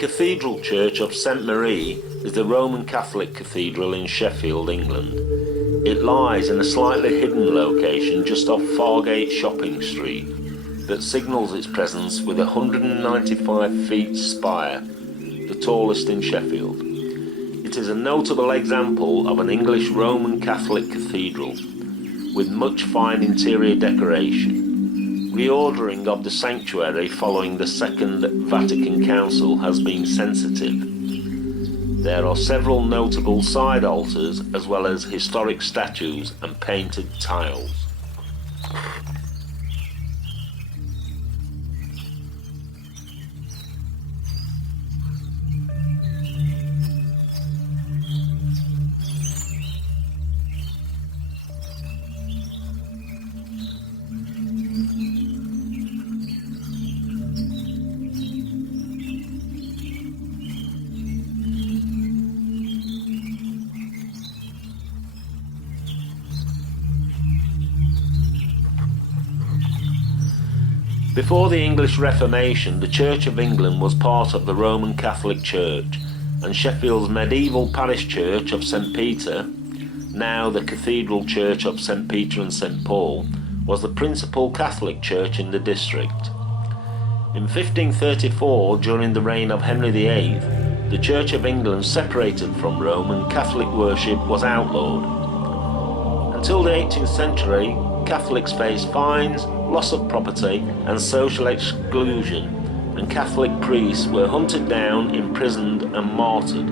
Cathedral Church of St Marie is the Roman Catholic cathedral in Sheffield, England. It lies in a slightly hidden location just off Fargate Shopping Street that signals its presence with a 195 feet spire, the tallest in Sheffield. It is a notable example of an English Roman Catholic cathedral with much fine interior decoration. Reordering of the sanctuary following the Second Vatican Council has been sensitive. There are several notable side altars as well as historic statues and painted tiles. Before the English Reformation, the Church of England was part of the Roman Catholic Church, and Sheffield's medieval parish church of St Peter, now the Cathedral Church of St Peter and St Paul, was the principal Catholic church in the district. In 1534, during the reign of Henry VIII, the Church of England separated from Rome and Catholic worship was outlawed. Until the 18th century, Catholics faced fines, loss of property and social exclusion, and Catholic priests were hunted down, imprisoned and martyred.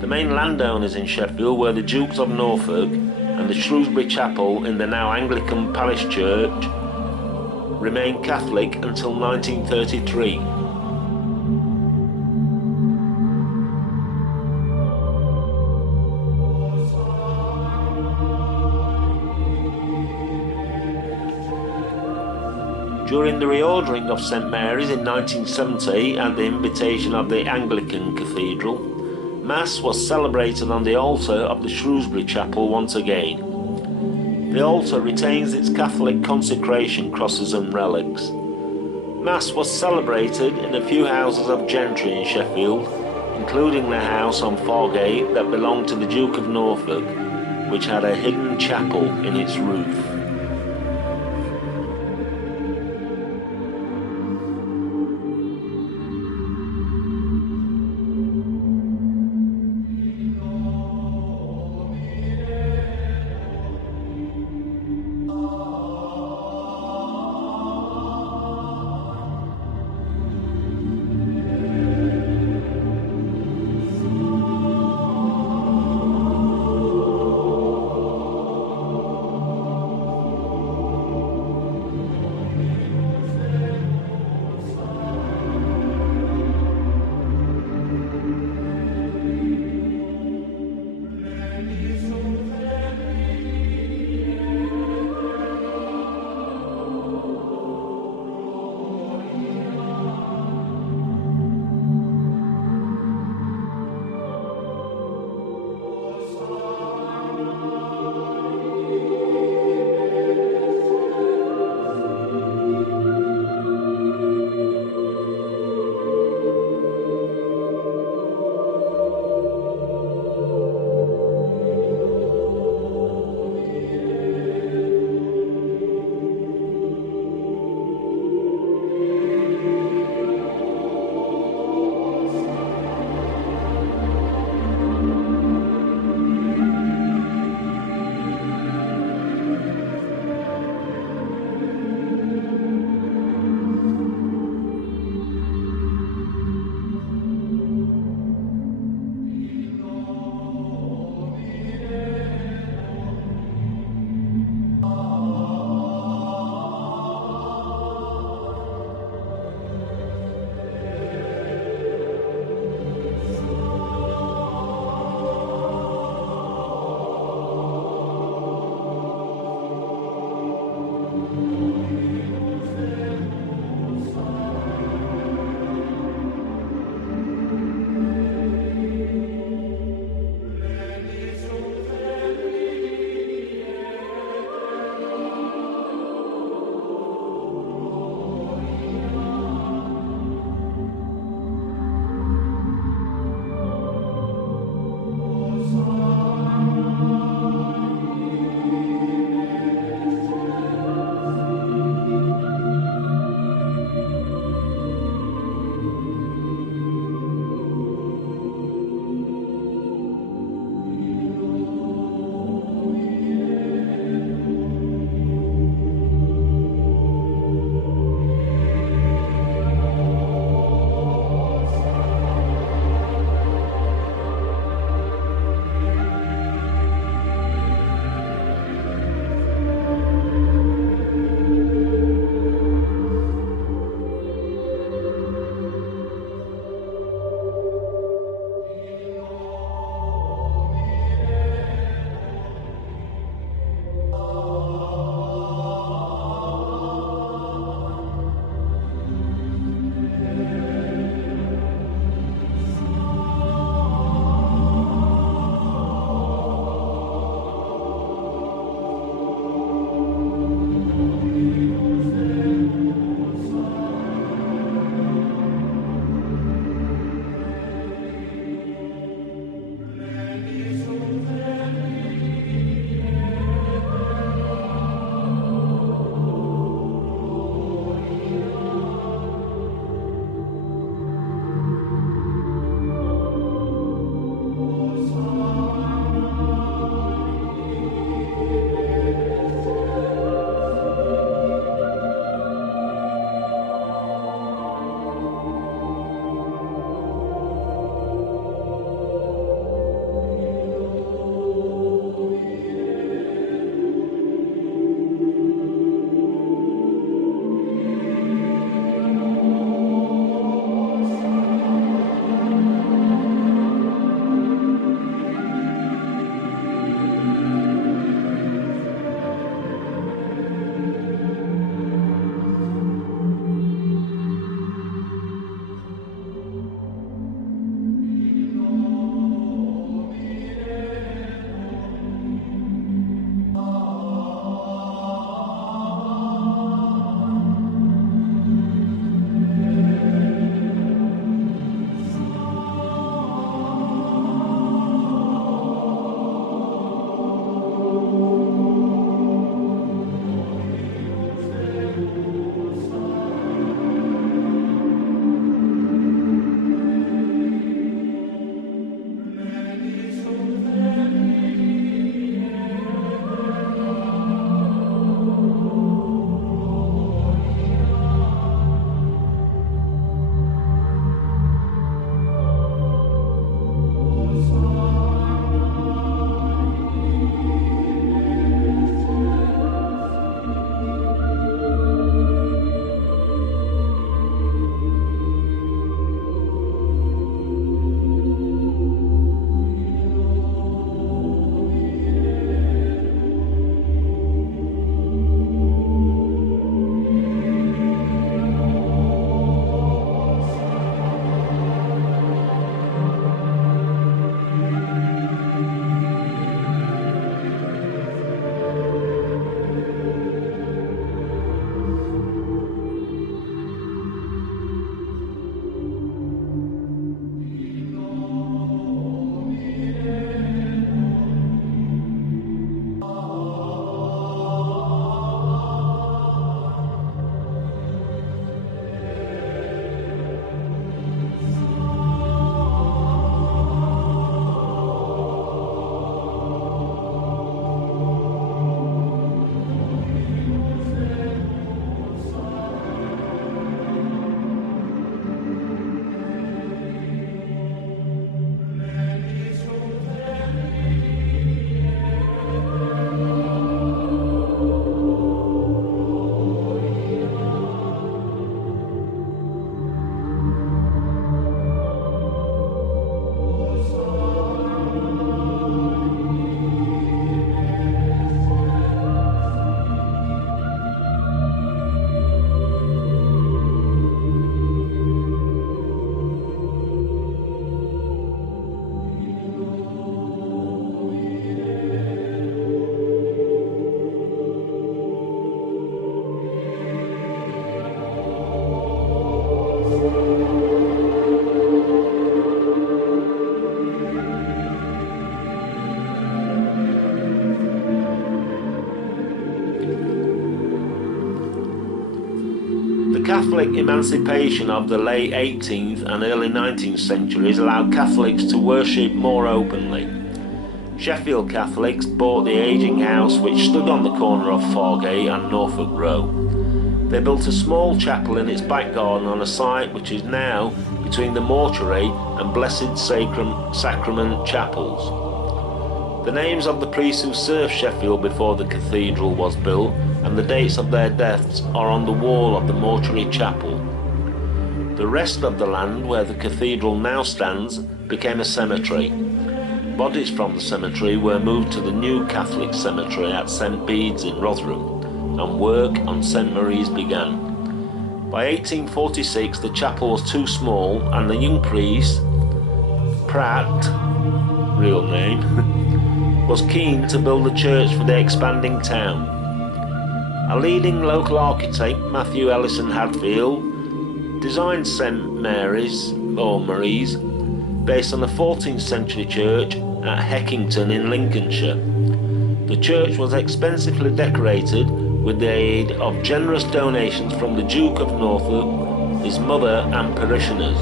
The main landowners in Sheffield were the Dukes of Norfolk, and the Shrewsbury Chapel in the now Anglican parish church remained Catholic until 1933. During the reordering of St Mary's in 1970 at the invitation of the Anglican Cathedral, Mass was celebrated on the altar of the Shrewsbury Chapel once again. The altar retains its Catholic consecration crosses and relics. Mass was celebrated in a few houses of gentry in Sheffield, including the house on Fargate that belonged to the Duke of Norfolk, which had a hidden chapel in its roof. Catholic emancipation of the late 18th and early 19th centuries allowed Catholics to worship more openly. Sheffield Catholics bought the ageing house which stood on the corner of Fargate and Norfolk Row. They built a small chapel in its back garden on a site which is now between the mortuary and Blessed Sacrament chapels. The names of the priests who served Sheffield before the cathedral was built and the dates of their deaths are on the wall of the mortuary chapel. The rest of the land where the cathedral now stands became a cemetery. Bodies from the cemetery were moved to the new Catholic cemetery at St Bede's in Rotherham, and work on St Mary's began. By 1846 the chapel was too small and the young priest, Pratt, real name, was keen to build a church for the expanding town. A leading local architect, Matthew Ellison Hadfield, designed St Mary's, or Mary's, based on the 14th century church at Heckington in Lincolnshire. The church was expensively decorated with the aid of generous donations from the Duke of Norfolk, his mother and parishioners.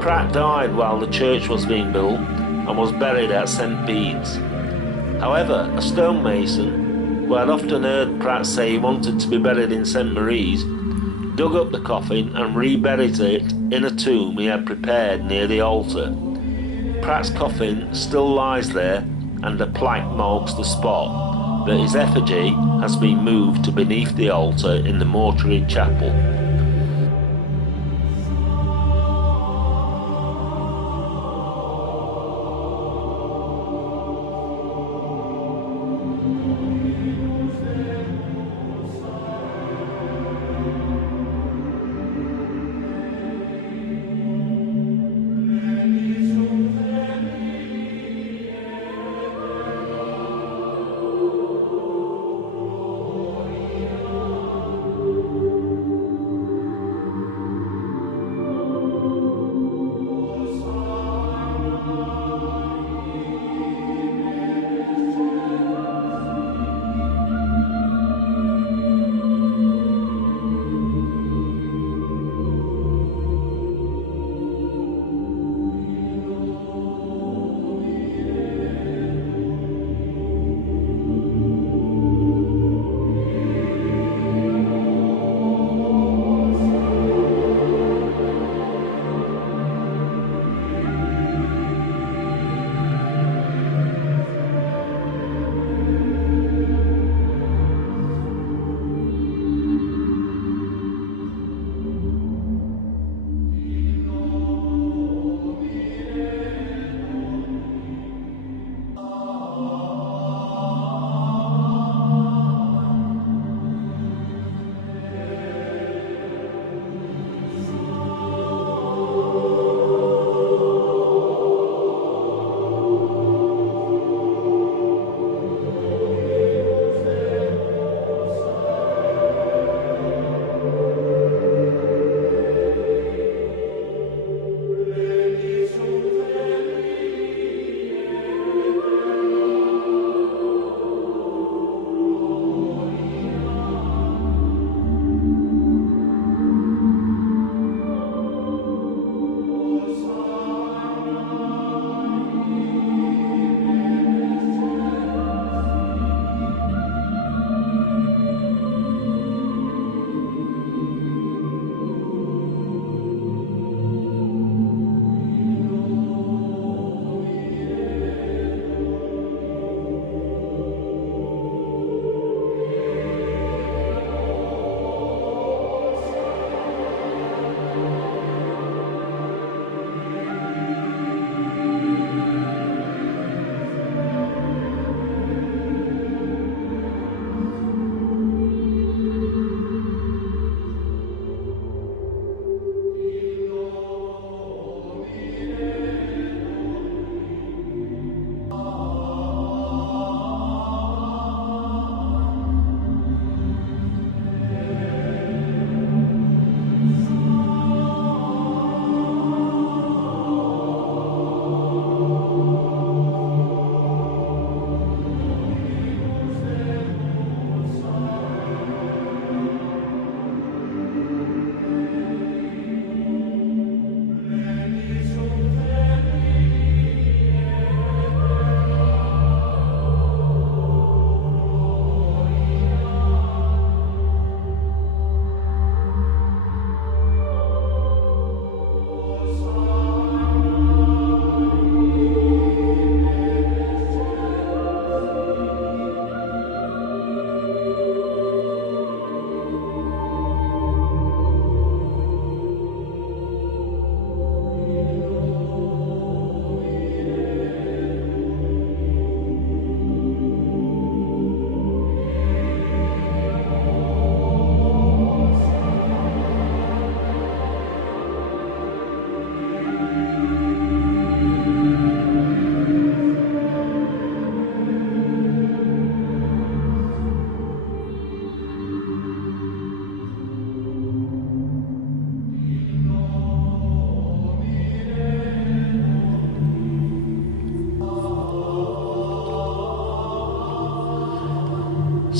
Pratt died while the church was being built and was buried at St Bede's. However, a stonemason, who had often heard Pratt say he wanted to be buried in St Mary's, dug up the coffin and reburied it in a tomb he had prepared near the altar. Pratt's coffin still lies there and a plaque marks the spot, but his effigy has been moved to beneath the altar in the mortuary chapel.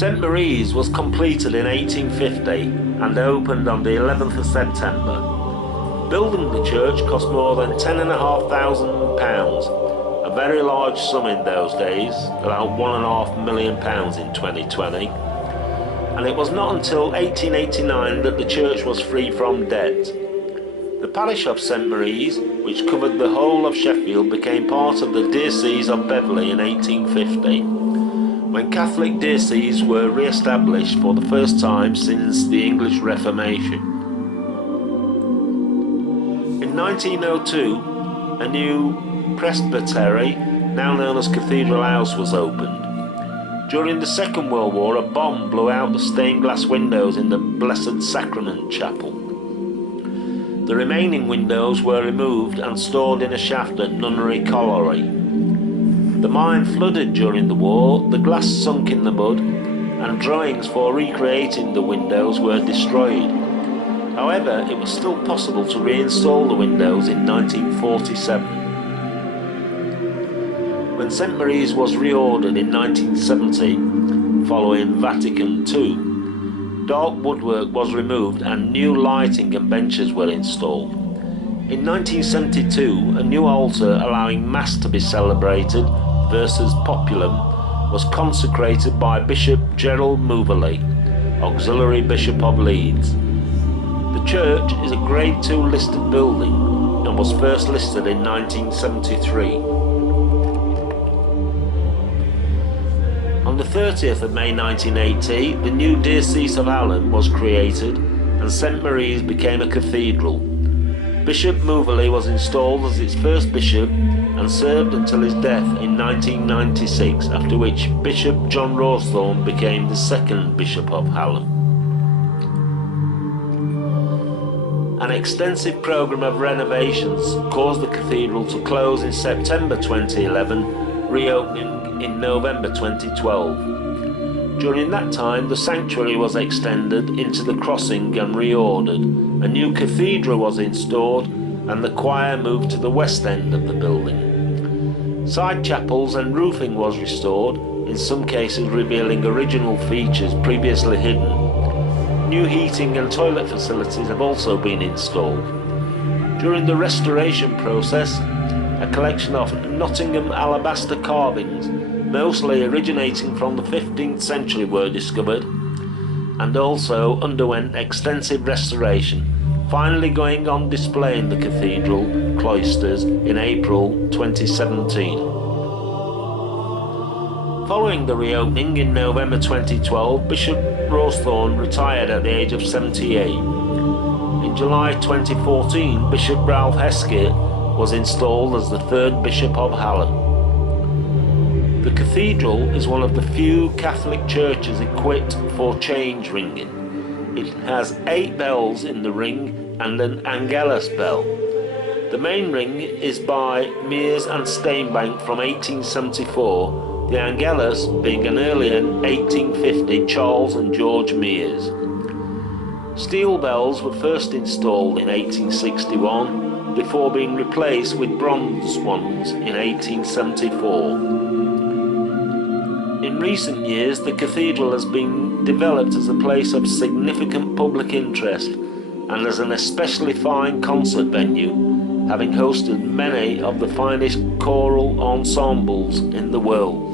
St Marie's was completed in 1850 and opened on the 11th of September. Building the church cost more than £10,500, a very large sum in those days, about £1.5 million in 2020. And it was not until 1889 that the church was free from debt. The parish of St Marie's, which covered the whole of Sheffield, became part of the Dioceses of Beverley in 1850, when Catholic dioceses were re-established for the first time since the English Reformation. In 1902, a new presbytery, now known as Cathedral House, was opened. During the Second World War, a bomb blew out the stained glass windows in the Blessed Sacrament Chapel. The remaining windows were removed and stored in a shaft at Nunnery Colliery. The mine flooded during the war, the glass sunk in the mud, and drawings for recreating the windows were destroyed. However, it was still possible to reinstall the windows in 1947. When St Marie's was reordered in 1970, following Vatican II, dark woodwork was removed and new lighting and benches were installed. In 1972, a new altar allowing Mass to be celebrated versus populum was consecrated by Bishop Gerald Moverley, Auxiliary Bishop of Leeds. The church is a Grade 2 listed building and was first listed in 1973. On the 30th of May 1980, the new Diocese of Hallam was created and St Marie's became a cathedral. Bishop Moverley was installed as its first bishop and served until his death in 1996, after which Bishop John Rawsthorne became the second Bishop of Hallam. An extensive programme of renovations caused the cathedral to close in September 2011, reopening in November 2012. During that time, the sanctuary was extended into the crossing and reordered. A new cathedral was installed and the choir moved to the west end of the building. Side chapels and roofing was restored, in some cases revealing original features previously hidden. New heating and toilet facilities have also been installed. During the restoration process, a collection of Nottingham alabaster carvings, mostly originating from the 15th century, were discovered and also underwent extensive restoration, finally going on display in the cathedral cloisters in April 2017. Following the reopening in November 2012, Bishop Rawsthorne retired at the age of 78. In July 2014, Bishop Ralph Heskett was installed as the third Bishop of Hallam. The cathedral is one of the few Catholic churches equipped for change ringing. It has 8 bells in the ring and an Angelus bell. The main ring is by Mears and Steinbank from 1874, the Angelus being an earlier 1850 Charles and George Mears. Steel bells were first installed in 1861, before being replaced with bronze ones in 1874. In recent years, the cathedral has been developed as a place of significant public interest and as an especially fine concert venue, having hosted many of the finest choral ensembles in the world.